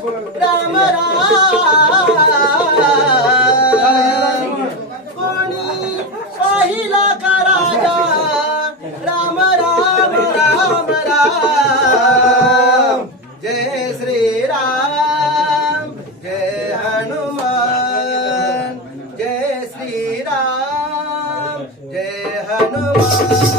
राम राम कोणी पाहिला का राजा राम राम राम राम जय श्री राम जय हनुमान जय श्री राम जय हनुमान